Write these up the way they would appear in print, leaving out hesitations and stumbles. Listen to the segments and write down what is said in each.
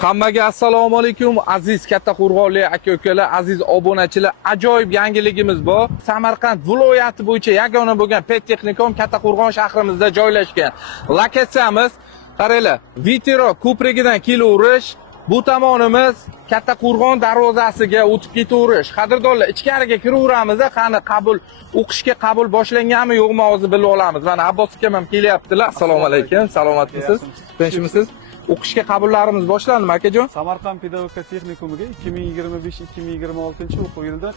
Hammaga assalomu alaykum aziz Kattaqo'rg'onlik aka-ukalar, aziz obunachilar. Ajoyib yangiligimiz bor. Samarqand viloyati bo'yicha yagona bo'lgan Pettexnikum Kattaqo'rg'on shahrimizda joylashgan. Lokatsiyamiz qaranglar, Vitero ko'prigidan kelaverish, bu tomonimiz Kattaqo'rg'on darvozasiga o'tib ketaverish. Qadrdonlar, ichkariga kiraveramiz, qani qabul o'qishga qabul boshlanganmi yo'qmi hozir bilib olamiz. Mana Abbos akam ham kelyaptilar. Assalomu alaykum, salomatmisiz? Tinchmisiz? O'qishga qabullarimiz boshlandimi akajon? Samarqand pedagogika texnikumiga 2025-2026 o'quv yilida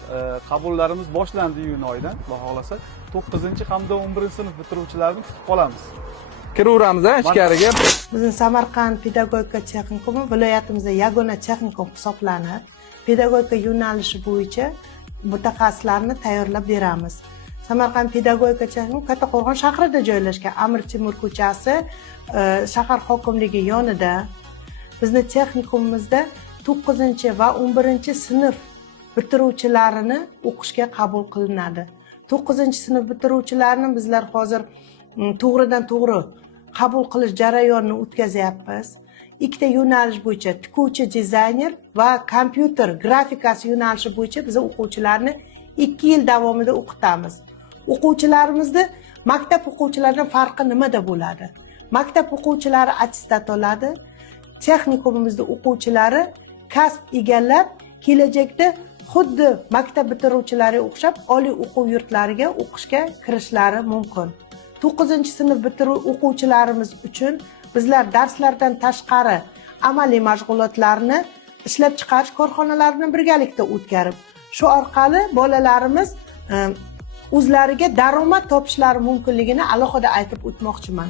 qabullarimiz boshlandi iyun oyidan. Xudo xolasa 9 hamda 11 sinf bitiruvchilarini kutib qolamiz. Kiraveramiz ichkariga. Bizning Samarqand pedagogika texnikumi viloyatimizda yagona texnikum hisoblanib, pedagogika yo'nalishi bo'yicha mutaxassislarni tayyorlab beramiz. Samarqand pedagogika texnikumi Kattaqo'rg'on shahrida joylashgan, Amir Temur ko'chasi, shahar hokimligi yonida. Bizning texnikumimizda 9 va 11 sinf bitiruvchilarini o'qishga qabul qilinadi. 9 sinf bitiruvchilarini bizlar hozir to'g'ridan to'g'ri qabul qilish jarayonini o'tkazyapmiz. Ikkita yo'nalish bo'yicha tikuvchi dizayner va kompyuter grafikasi yo'nalishi bo'yicha biz o'quvchilarni 2 yil davomida o'qitamiz. O'quvchilarimizni maktab o'quvchilaridan farqi nimada bo'ladi? Maktab o'quvchilari attestat oladi. Texnikumimizda o'quvchilari kasb egallab, kelajakda xuddi maktab bitiruvchilariga o'xshab oliy o'quv yurtlariga o'qishga kirishlari mumkin. 9-sinf bitiruv o'quvchilarimiz uchun bizlar darslardan tashqari amaliy mashg'ulotlarni ishlab chiqarish korxonalarini birgalikda o'tkazib, shu orqali bolalarimiz o'zlariga daromad topishlari mumkinligini alohida aytib o'tmoqchiman.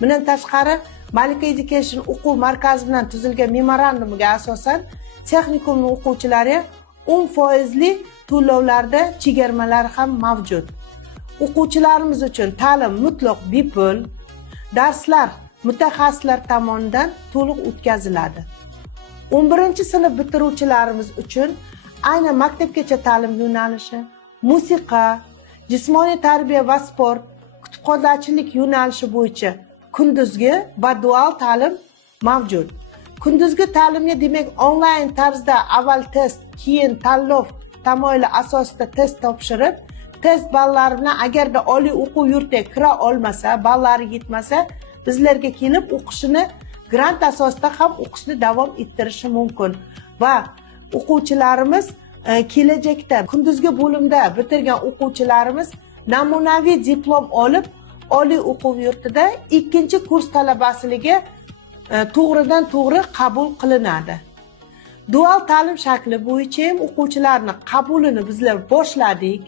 Bundan tashqari Malika Education o'quv markazi bilan tuzilgan memorandumga asosan texnikumning o'quvchilari 10% to'lovlarda chegirmalar ham mavjud. O'quvchilarimiz uchun ta'lim mutlaq bepul, darslar mutaxassislar tomonidan to'liq o'tkaziladi. 11-sinf bitiruvchilarimiz uchun aynan maktabgacha ta'lim yo'nalishi, musiqa, jismoniy tarbiya va sport, kutubxonachilik yo'nalishi bo'yicha kunduzgi va dual ta'lim mavjud. Kunduzgi ta'limga demak onlayn tarzda avval test, keyin tanlov tamoyili asosida test topshirib, test ballari bilan agarda oliy o'quv yurtiga kira olmasa, ballari yetmasa, bizlarga kelib o'qishini grant asosida ham o'qishni davom ettirishi mumkin. Va o'quvchilarimiz kelajakda kunduzgi bo'limda bitirgan o'quvchilarimiz namunaviy diplom olib, oliy o'quv yurtida 2-kurs talabasiligi to'g'ridan to'g'ri qabul qilinadi. Dual ta'lim shakli bo'yicha ham o'quvchilarni qabulini bizlar boshladik.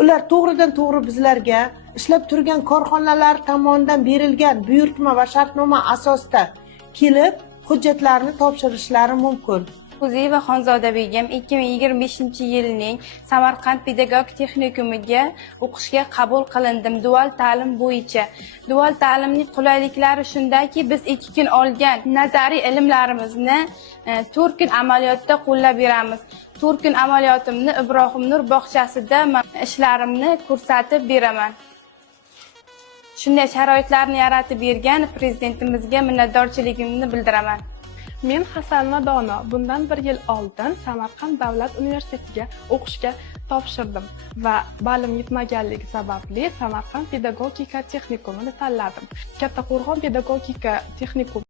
Ular to'g'ridan to'g'ri bizlarga ishlab turgan korxonalar tomonidan berilgan buyurtma va shartnoma asosida kelib hujjatlarni topshirishlari mumkin. Kuzeva Xonzoda begim 2025-yilning Samarqand pedagogik texnikumiga o'qishga qabul qilindim dual ta'lim bo'yicha. Dual ta'limning qulayliklari shundaki, biz 2 kun olgan nazariy ilmlarimizni 4 kun amaliyotda qo'llab beramiz. 4 kun amaliyotimni Ibrohim Nur bog'chasida ishlarimni ko'rsatib beraman. Shunday sharoitlarni yaratib bergan prezidentimizga minnatdorchiligimni bildiraman. Men Hasanma Dono bundan 1 yil oldin Samarqand davlat universitetiga o'qishga topshirdim va balim yetmaganligi sababli Samarqand pedagogika texnikumini tanladim. Kattaqo'rg'on pedagogika texnikum